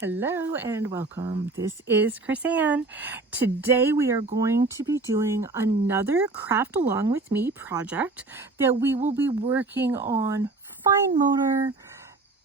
Hello and welcome. This is Chris Ann. Today we are going to be doing another Craft Along With Me project that we will be working on fine motor,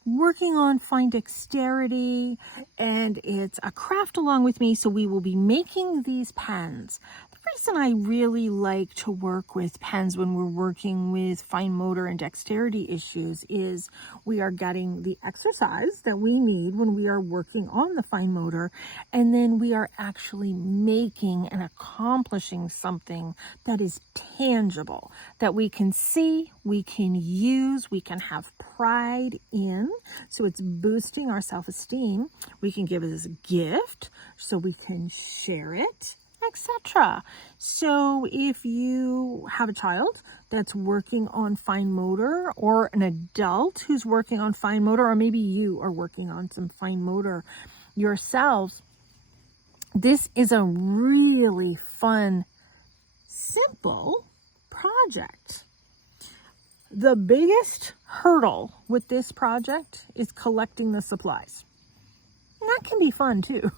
working on fine dexterity, and it's a craft along with me. So we will be making these pens. The reason I really like to work with pens when we're working with fine motor and dexterity issues is we are getting the exercise that we need when we are working on the fine motor, and then we are actually making and accomplishing something that is tangible, that we can see, we can use, we can have pride in. So it's boosting our self-esteem. We can give it as a gift so we can share it, etc. So if you have a child that's working on fine motor, or an adult who's working on fine motor, or maybe you are working on some fine motor yourselves, this is a really fun, simple project. The biggest hurdle with this project is collecting the supplies. And that can be fun too.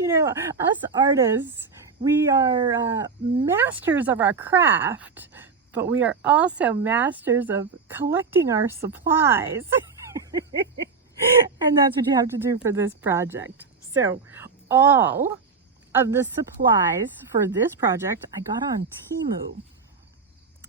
You know, us artists, we are masters of our craft, but we are also masters of collecting our supplies. And that's what you have to do for this project. So all of the supplies for this project I got on Temu.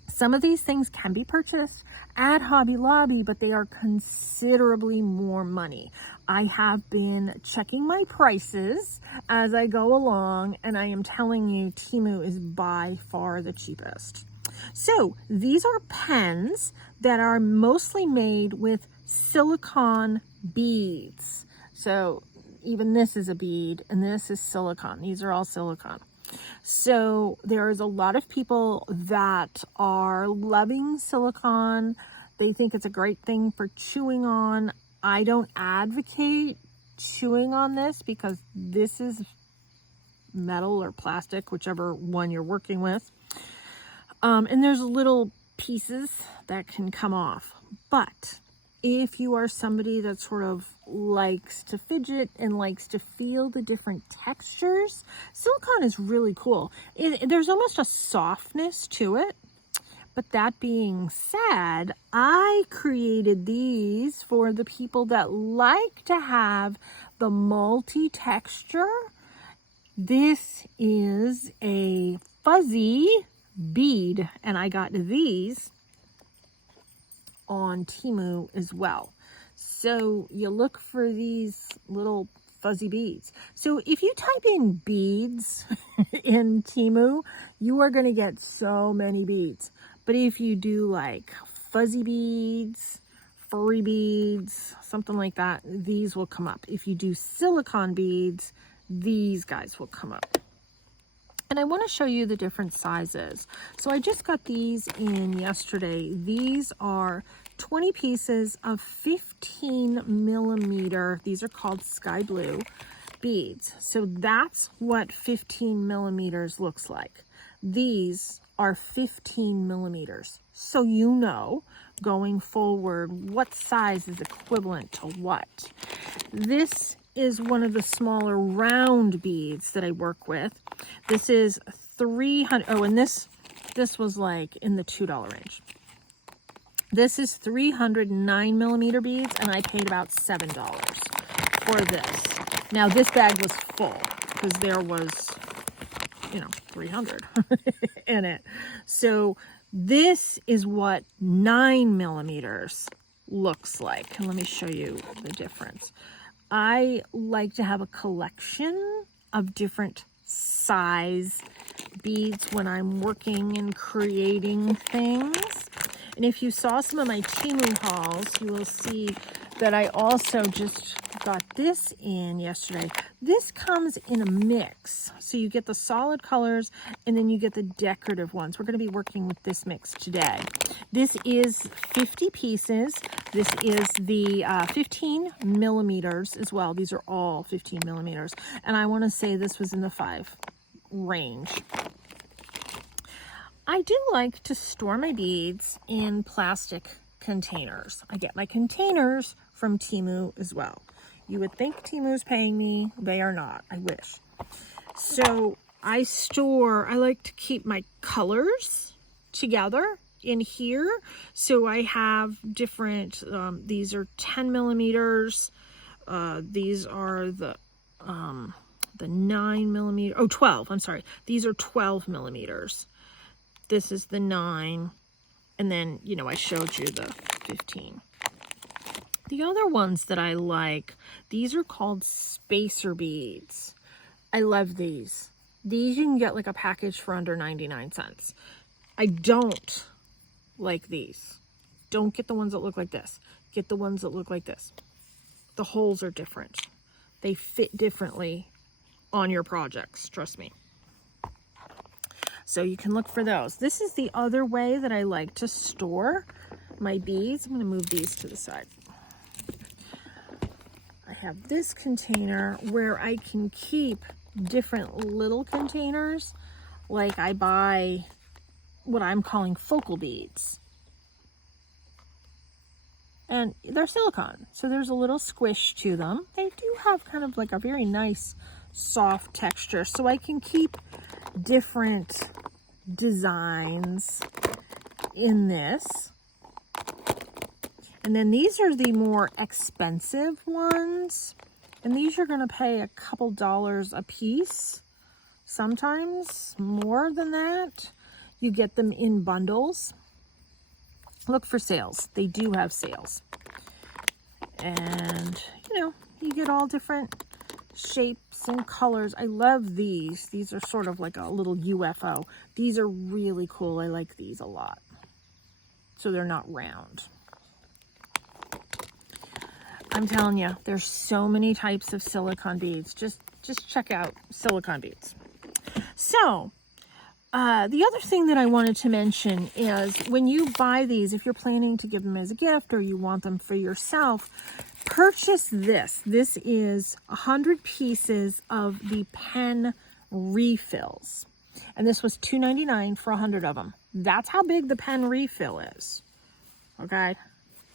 Some of these things can be purchased at Hobby Lobby, but they are considerably more money. I have been checking my prices as I go along, and I am telling you, Temu is by far the cheapest. So these are pens that are mostly made with silicone beads. So even this is a bead, and this is silicone. These are all silicone. So there is a lot of people that are loving silicone. They think it's a great thing for chewing on. I don't advocate chewing on this because this is metal or plastic, whichever one you're working with. And there's little pieces that can come off. But if you are somebody that sort of likes to fidget and likes to feel the different textures, silicone is really cool. There's almost a softness to it. But that being said, I created these for the people that like to have the multi-texture. This is a fuzzy bead, and I got these on Temu as well. So you look for these little fuzzy beads. So if you type in beads in Temu, you are going to get so many beads. But if you do like fuzzy beads, furry beads, something like that, these will come up. If you do silicone beads, these guys will come up. And I want to show you the different sizes. So I just got these in yesterday. These are 20 pieces of 15 millimeter. These are called sky blue beads. So that's what 15 millimeters looks like. These are 15 millimeters. So you know, going forward, what size is equivalent to what. This is one of the smaller round beads that I work with. This is 300. Oh, and this was like in the $2 range. This is 309 millimeter beads, and I paid about $7 for this. Now this bag was full because there was, 300 in it. So this is what 9 millimeters looks like. And let me show you the difference. I like to have a collection of different size beads when I'm working and creating things. And if you saw some of my Temu hauls, you will see that I also just got this in yesterday. This comes in a mix. So you get the solid colors and then you get the decorative ones. We're going to be working with this mix today. This is 50 pieces. This is the 15 millimeters as well. These are all 15 millimeters. And I want to say this was in the 5 range. I do like to store my beads in plastic containers. I get my containers from Temu as well. You would think Temu's paying me. They are not. I wish. So I like to keep my colors together in here. So I have different, these are 10 millimeters. These are the 9 millimeter, 12, I'm sorry. These are 12 millimeters. This is the 9. And then, you know, I showed you the 15. The other ones that I like, these are called spacer beads. I love these. These you can get like a package for under 99 cents. I don't like these. Don't get the ones that look like this. Get the ones that look like this. The holes are different. They fit differently on your projects, trust me. So you can look for those. This is the other way that I like to store my beads. I'm going to move these to the side. I have this container where I can keep different little containers. Like I buy what I'm calling focal beads. And they're silicone, so there's a little squish to them. They do have kind of like a very nice soft texture, so I can keep different designs in this. And then these are the more expensive ones, and these you're going to pay a couple dollars a piece, sometimes more than that. You get them in bundles. Look for sales. They do have sales. And, you know, you get all different shapes and colors. I love these. These are sort of like a little UFO. These are really cool. I like these a lot. So they're not round. I'm telling you, there's so many types of silicone beads. Just check out silicone beads. So, the other thing that I wanted to mention is when you buy these, if you're planning to give them as a gift or you want them for yourself, purchase this. This is 100 pieces of the pen refills. And this was $2.99 for 100 of them. That's how big the pen refill is. Okay?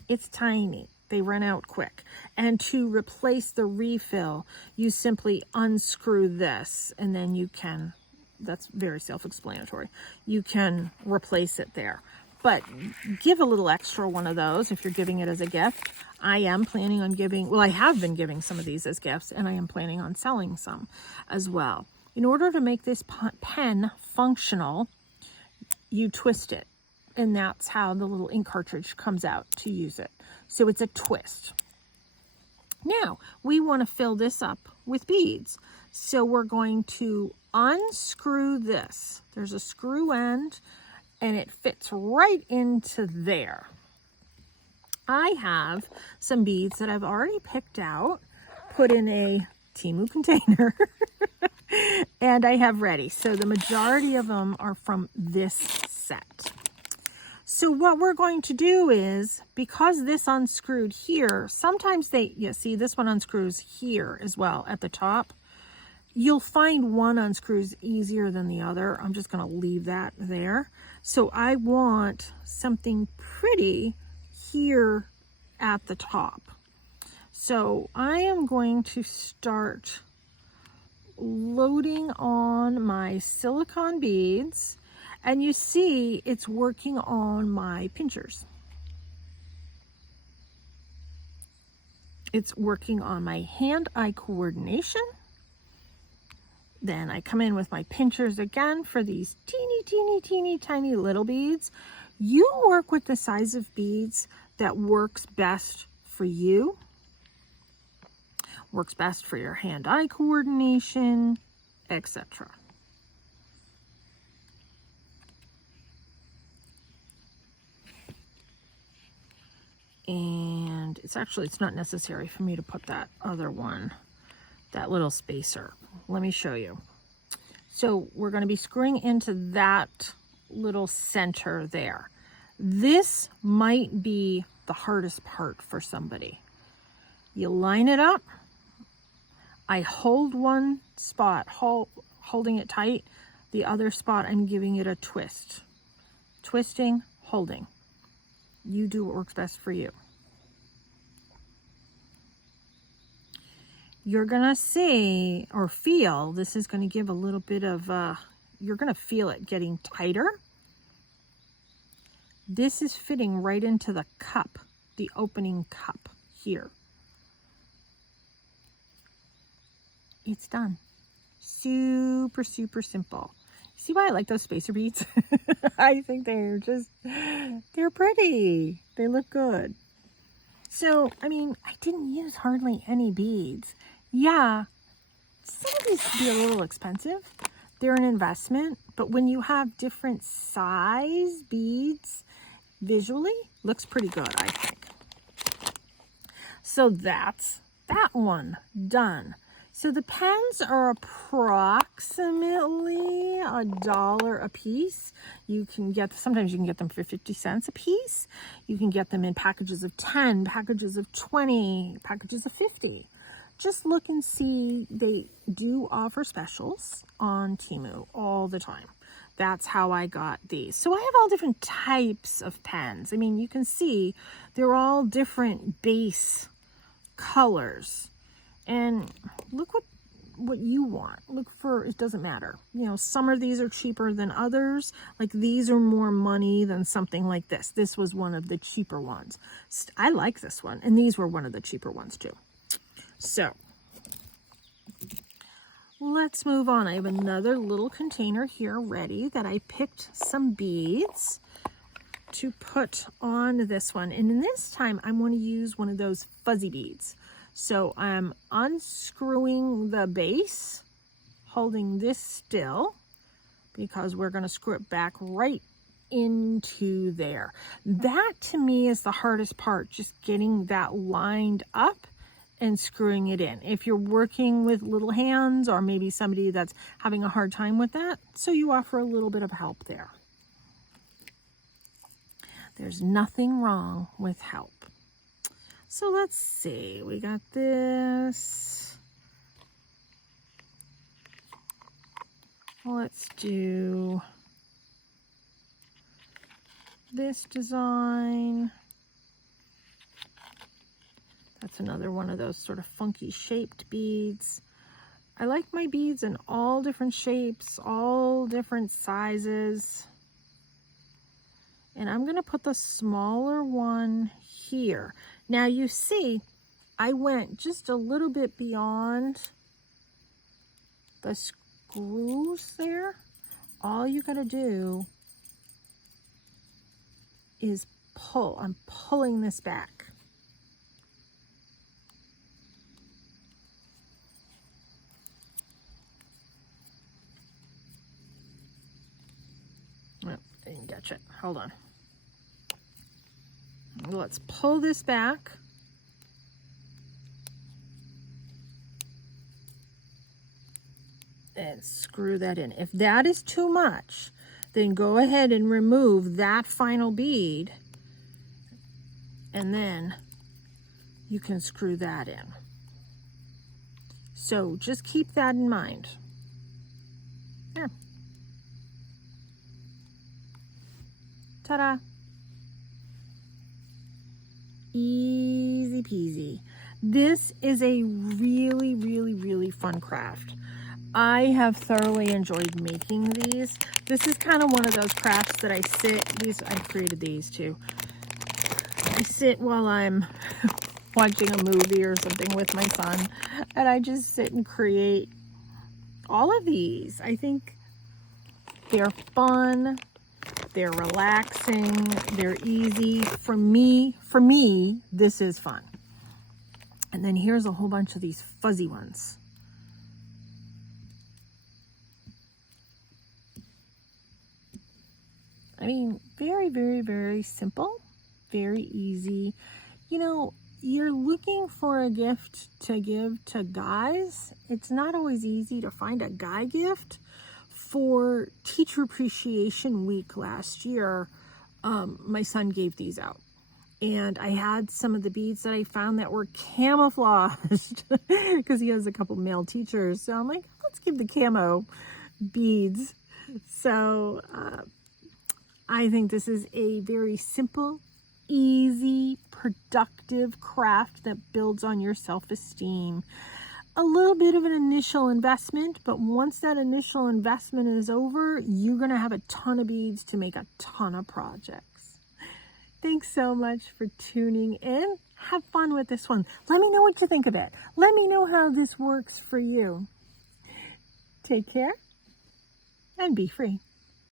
It's tiny. They run out quick. And to replace the refill, you simply unscrew this and then you can, that's very self-explanatory, you can replace it there. But give a little extra one of those if you're giving it as a gift. I am planning on giving, well, I have been giving some of these as gifts, and I am planning on selling some as well. In order to make this pen functional, you twist it, and that's how the little ink cartridge comes out to use it. So it's a twist. Now, we want to fill this up with beads. So we're going to unscrew this. There's a screw end, and it fits right into there. I have some beads that I've already picked out, put in a Temu container, and I have ready. So the majority of them are from this set. So what we're going to do is, because this unscrewed here, sometimes you see this one unscrews here as well at the top. You'll find one unscrews easier than the other. I'm just going to leave that there. So I want something pretty here at the top. So I am going to start loading on my silicone beads, and you see it's working on my pinchers. It's working on my hand-eye coordination. Then I come in with my pinchers again for these teeny tiny little beads. You work with the size of beads that works best for you, works best for your hand-eye coordination, etc. And it's not necessary for me to put that other one, that little spacer. Let me show you. So we're going to be screwing into that little center there. This might be the hardest part for somebody. You line it up. I hold one spot, holding it tight. The other spot, I'm giving it a twist. Twisting, holding. You do what works best for you. you're gonna see or feel, this is gonna give a little bit of, you're gonna feel it getting tighter. This is fitting right into the cup, the opening cup here. It's done. Super, super simple. See why I like those spacer beads? I think they're pretty. They look good. So, I mean, I didn't use hardly any beads. Yeah, some of these can be a little expensive. They're an investment, but when you have different size beads, visually, looks pretty good, I think. So that's that one done. So the pens are approximately $1 a piece. You can get, sometimes you can get them for 50 cents a piece. You can get them in packages of 10, packages of 20, packages of 50. Just look and see. They do offer specials on Temu all the time. That's how I got these. So I have all different types of pens. I mean, you can see they're all different base colors. And look what you want. Look for, it doesn't matter. You know, some of these are cheaper than others. Like these are more money than something like this. This was one of the cheaper ones. I like this one. And these were one of the cheaper ones too. So let's move on. I have another little container here ready that I picked some beads to put on this one. And in this time, I'm going to use one of those fuzzy beads. So I'm unscrewing the base, holding this still, because we're going to screw it back right into there. That to me is the hardest part, just getting that lined up and screwing it in. If you're working with little hands or maybe somebody that's having a hard time with that, so you offer a little bit of help there. There's nothing wrong with help. So let's see, we got this. Let's do this design. That's another one of those sort of funky shaped beads. I like my beads in all different shapes, all different sizes. And I'm going to put the smaller one here. Now you see, I went just a little bit beyond the screws there. All you got to do is pull. I'm pulling this back. Oh, I didn't catch it. Hold on. Let's pull this back. And screw that in. If that is too much, then go ahead and remove that final bead. And then you can screw that in. So just keep that in mind. There. Ta-da. Easy peasy. This is a really, really, really fun craft. I have thoroughly enjoyed making these. This is kind of one of those crafts that I created these too. I sit while I'm watching a movie or something with my son, and I just sit and create all of these. I think they're fun. They're relaxing, they're easy. For me, this is fun. And then here's a whole bunch of these fuzzy ones. I mean, very, very, very simple, very easy. You know, you're looking for a gift to give to guys. It's not always easy to find a guy gift. For Teacher Appreciation Week last year, my son gave these out. And I had some of the beads that I found that were camouflaged because he has a couple male teachers. So I'm like, let's give the camo beads. So I think this is a very simple, easy, productive craft that builds on your self-esteem. a little bit of an initial investment, but once that initial investment is over, you're going to have a ton of beads to make a ton of projects. Thanks so much for tuning in. Have fun with this one. Let me know what you think of it. Let me know how this works for you. Take care and be free.